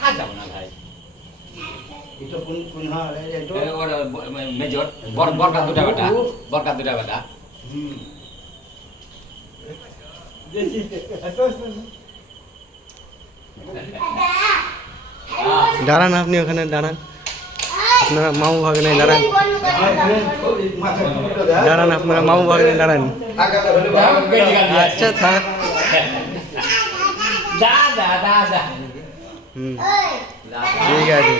ছাদ যাবো না ভাই। এটা কোন কোন হ্যাঁ এটা ওর মেজর বরকা দুটা বেটা দাঁড়ান, আপনি ওখানে দাঁড়ান, আপনারা মামু ভাগ্নে দাঁড়ান, দাঁড়ান আপনারা মামু ভাগ্নে দাঁড়ান। আচ্ছা থাক। হুম, ঠিক আছে।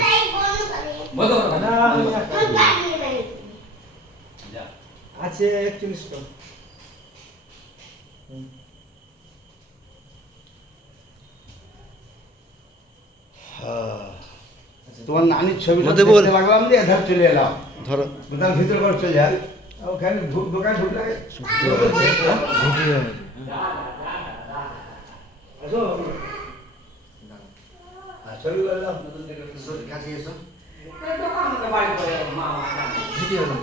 আছে 41 টা। তোমার নানির ছবি মধ্যে বল। দেখতে লাগলাম যে এধার চলে এলাম, ধরো দোকান ভিতর করে চলে যায় ওখানে দোকান ঢুকলে ছবি করলাম কাছে এসো ভিডিও না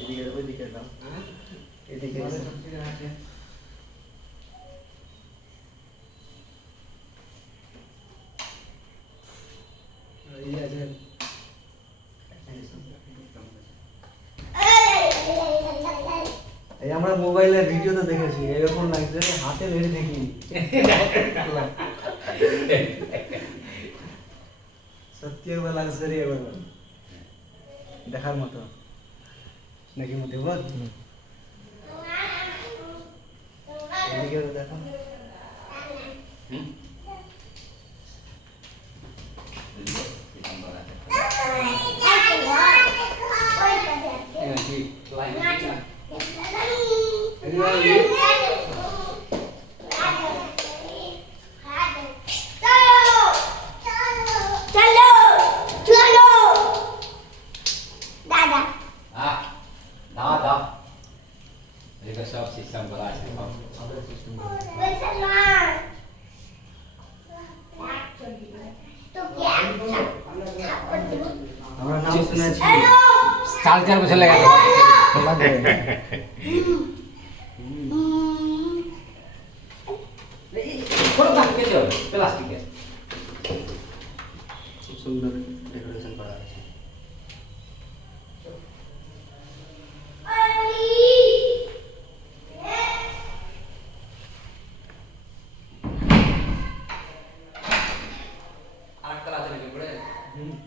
এদিকে ওইদিকে দাও এদিকে এই আমরা মোবাইলের ভিডিওতে দেখেছি এরকম লাগছে, হাতে ধরে দেখি সত্যি একবার লাক্সারি একবার দেখার মতো নাকি মতে বল। এদিকে দেখো সব সিস্টেম করা আছে। আমরা নাম শুনেছি চাল 4 বছর লেগে গেছে। প্লাস্টিকের খুব সুন্দর ডেকোরেশন করা আছে।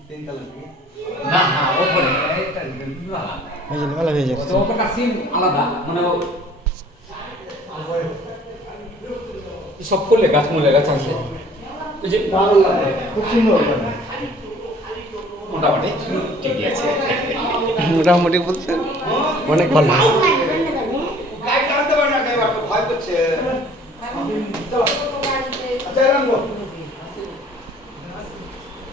তিন কালার কি না না ওপরে এটা বিবাহ ভালো হয়ে যাচ্ছে। তো ওপরটা সিম আলাদা, মানে সব ফুলে গাছ মূলে গাছ আছে, ওই যে ভালো লাগে, খুব সুন্দর লাগে। মোটামুটি ঠিকই আছে। মোটামুটি বলতে অনেক ভালো।